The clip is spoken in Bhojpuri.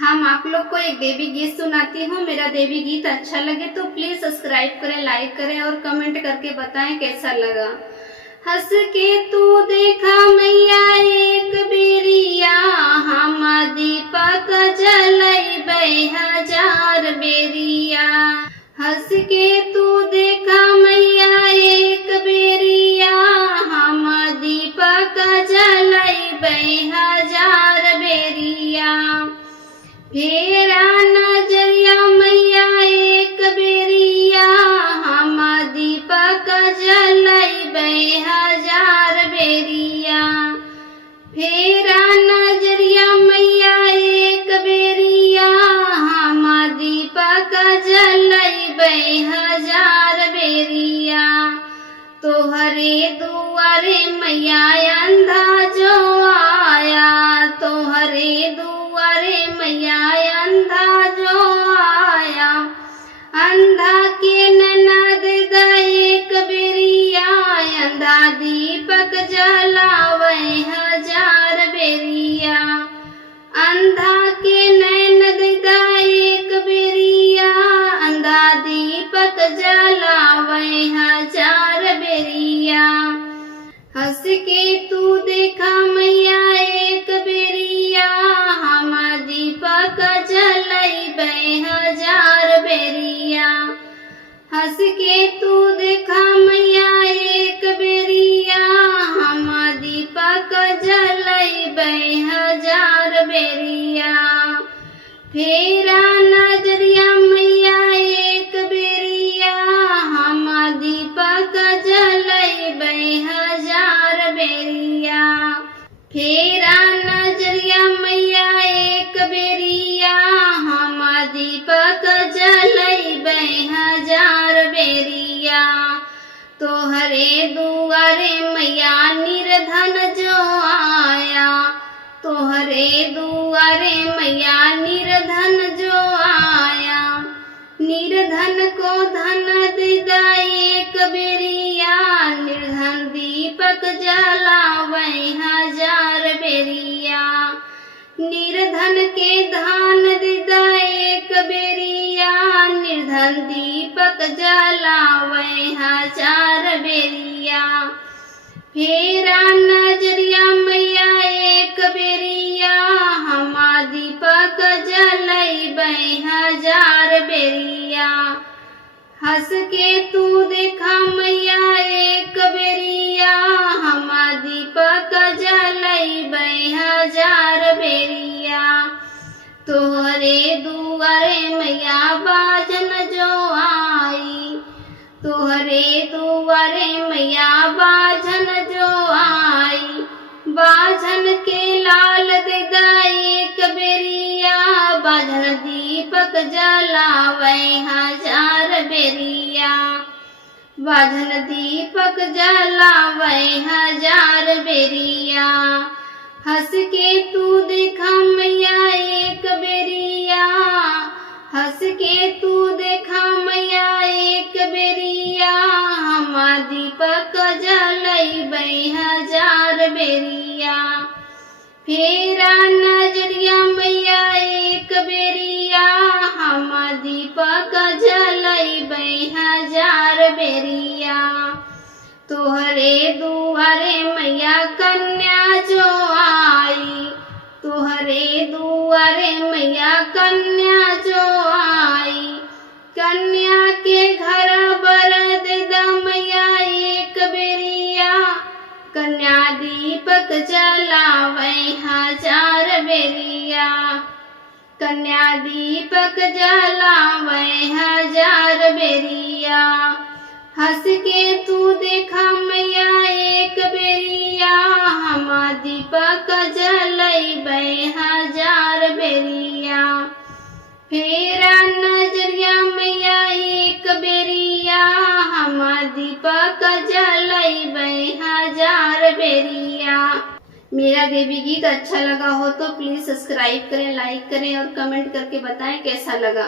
हम आप लोग को एक देवी गीत सुनाती हूँ। मेरा देवी गीत अच्छा लगे तो प्लीज सब्सक्राइब करें, लाइक करें और कमेंट करके बताएं कैसा लगा। हंस के तू देखा मैया एक बेरिया, हम दीपक जलैबै हजार बेरिया। हंस के तू देखा मैया एक बेरिया, हम दीपक जलैबै हजार बेरिया। फेरा नजरिया मैया एक बेरिया, हम दीपक जलैबै हजार बेरिया। फेरा नजरिया मैया एक बेरिया, हम दीपक जलैबै हजार बेरिया। तोहरे दुआरे मैया अंधा जो आया, तोहरे दुआरे मैया अंधा जो आया। अंधा के ननद एक बेरिया, अंधा दीपक जलावै हजार बेरिया। अंधा के ननद एक बेरिया, अंधा दीपक जलावै हजार बेरिया। हंस के तू देखा मैया एक बेरिया, हम दीपक जलैबै हजार बेरिया। हंस के तू देखा मैया एक बेरिया, हम दीपक जलैबै हजार बेरिया। फेरा नजरिया मैया एक बेरिया, हम दीपक जलैबै हजार बेरिया। फेरा नजरिया मैया एक बेरिया, हम दीपक जलैबै हजार बेरिया। तोहरे दुआरे मैया निर्धन जो आया, तोहरे दुआरे मैया निर्धन जो आया। निर्धन को धन दिदा एक बेरिया, निर्धन दीपक जलावै हजार बेरिया। निर्धन के धान दिदा एक बेरिया, निर्धन दीपक जलावै हजार बेरिया। फेरा नजरिया मैया एक बेरिया, हम दीपक जलैबै हजार बेरिया। हंस के तू देखा मैया एक बेरिया, हम दीपक जलैबै हजार बेरिया। तोहरे दुआरे मैया बाजन जो आई, तोहरे दुआरे मैया बाजन जो आई। बाजन के लाल दिदा एक बेरिया, बाजन दीपक जलावै हजार बेरिया। बाजन दीपक जलावै हजार बेरिया। हंस के तू देखा मैया एक बेरिया, हंस के तू देखा मैया एक बेरिया, हम दीपक जलैबै हजार बेरिया। फेरा नजरिया मैया एक बेरिया, हम दीपक जलैबै हजार बेरिया। तोहरे दुआरे मैया कन्या जो आई, तोहरे दुआरे मैया कन्या जो आई। कन्या के घर बर दिदा मैया एक बेरिया, कन्या दीपक जलावै हजार बेरिया। कन्या दीपक जलावै हजार बेरिया। हंस के तू देखा मैया एक बेरिया, हम दीपक जलैबै हजार बेरिया। फेरा नजरिया मैया एक बेरिया, हम दीपक जलैबै हजार बेरिया। मेरा देवी गीत अच्छा लगा हो तो प्लीज सब्सक्राइब करें, लाइक करें और कमेंट करके बताएं कैसा लगा।